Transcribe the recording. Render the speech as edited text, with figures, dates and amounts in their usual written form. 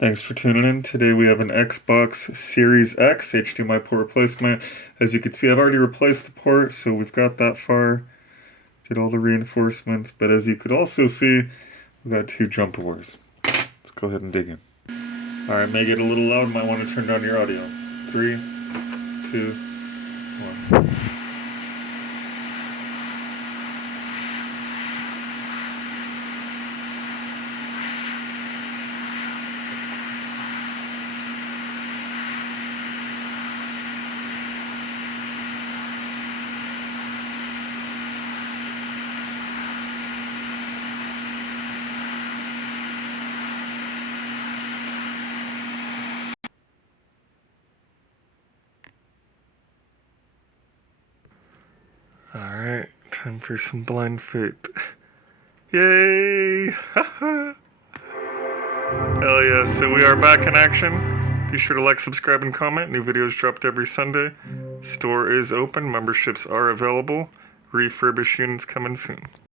Thanks for tuning in. Today we have an Xbox Series X HDMI port replacement. As you can see, I've already replaced the port, so we've got that far. Did all the reinforcements, but as you could also see, we've got two jump wars. Let's go ahead and dig in. Alright, may get a little loud, might want to turn down your audio. 3, 2, 1. Alright, time for some blind faith. Yay! Hell yeah, so we are back in action. Be sure to like, subscribe, and comment. New videos dropped every Sunday. Store is open, memberships are available. Refurbished units coming soon.